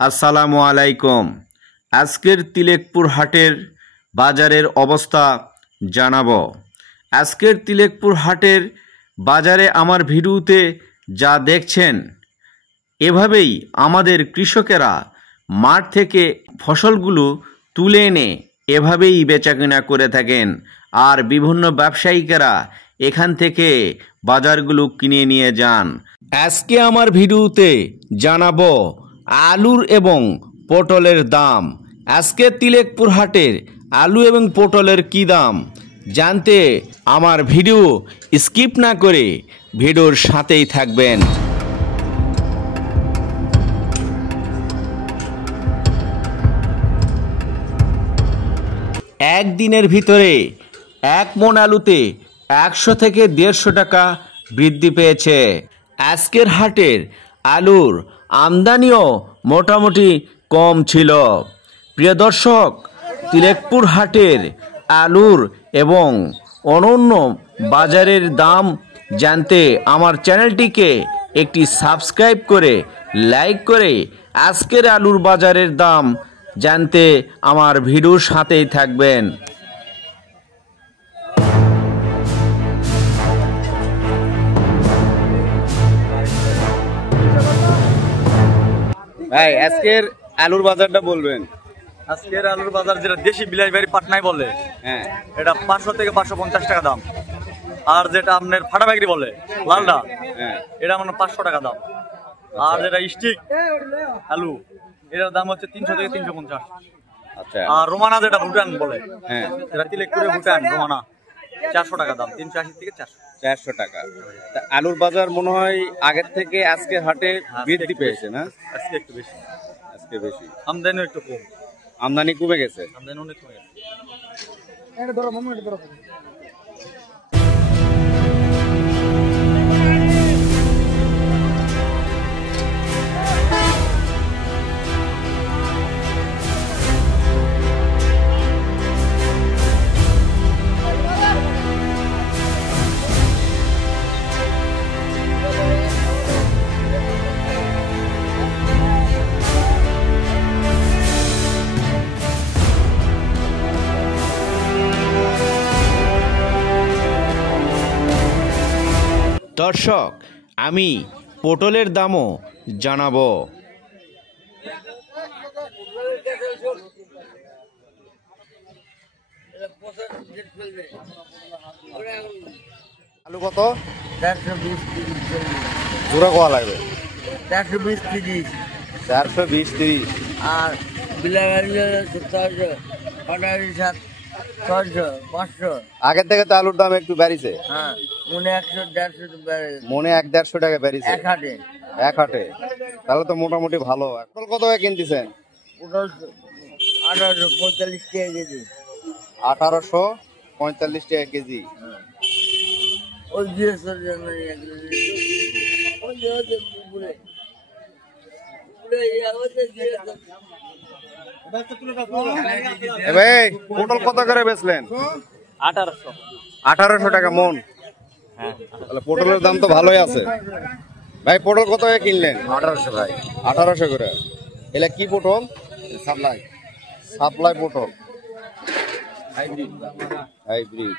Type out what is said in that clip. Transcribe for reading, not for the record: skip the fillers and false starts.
আসসালামু আলাইকুম। আজকের তিলেকপুর হাটের বাজারের অবস্থা জানাবো। আজকের তিলেকপুর হাটের বাজারে আমার ভিডিওতে যা দেখছেন, এভাবেই আমাদের কৃষকেরা মাঠ থেকে ফসলগুলো তুলে এনে এভাবেই বেচাকেনা করে থাকেন, আর বিভিন্ন ব্যবসায়িকেরা এখান থেকে বাজারগুলো কিনে নিয়ে যান। আজকে আমার ভিডিওতে জানাবো আলুর এবং পটলের দাম। আজকে তিলেকপুর হাটের আলু এবং পটলের কি দাম জানতে আমার ভিডিও স্কিপ না করে ভিডিওর সাথেই থাকবেন। একদিনের ভিতরে এক মণ আলুতে 100 থেকে 150 টাকা বৃদ্ধি পেয়েছে। আজকের হাটের আলুর আমদানিও মোটামুটি কম ছিল। প্রিয় দর্শক, তিলেকপুর হাটের আলুর এবং অন্যান্য বাজারের দাম জানতে আমার চ্যানেলটিকে একটি সাবস্ক্রাইব করে লাইক করে আজকের আলুর বাজারের দাম জানতে আমার ভিডিওর সাথেই থাকবেন। ভাই, আজকের আলুর বাজারটা বলবেন। আজকের আলুর বাজার যেটা দেশি বিলাসবাড়ি পাটনায় বলে, হ্যাঁ, এটা 500 থেকে 550 টাকা দাম। আর যেটা আপনার ফাটা ব্যাগরি বলে লালটা, হ্যাঁ, এটা মানে 500 টাকা দাম। আর যেটা স্টিক আলু, এটার দাম হচ্ছে 300 থেকে 350। আচ্ছা। আর রোমানা যেটা ভুটান বলে, হ্যাঁ, এটা তিলেকপুরে ভুটান রোমানা, 400 টাকা দাম, 380 থেকে 400 টাকা। তা আলুর বাজার মনে হয় আগের থেকে আজকের হাটে বৃদ্ধি পেয়েছে না? আজকে একটু বেশি। আজকে বেশি, আমদানি একটু কম। আমদানি কমে গেছে। আমদানি অনেক কমে গেছে। দর্শক, আমি পটলের দামও জানাবো। আলু কত? 420 জোড়া কোয়া লাগবে? 420 30। 420 30। আর বিলাগাড়ি 600, পাটারি 600, 500। আগের থেকে তো আলুর দাম একটু বেড়েছে। হ্যাঁ, মনে 100 150 বেড়েছে। মনে 100-150 টাকা বেড়েছে এক হাটে। এক হাটে, তাহলে তো মোটামুটি ভালো। পটল কত টাকা কিনতেছেন? পটল 1845 টাকা কেজি। 1845 টাকা কেজি। ওই গৃহস্থর জন্য পটল কত করে বেচলেন? 1800 টাকা মন। তাহলে পটলের দাম তো ভালোই আছে। ভাই, পটল কত টাকা কিনলেন? 1800 ভাই। 1800 করে। এলা কি পটল? সাপ্লাই। সাপ্লাই পটল, হাইব্রিড। হাইব্রিড।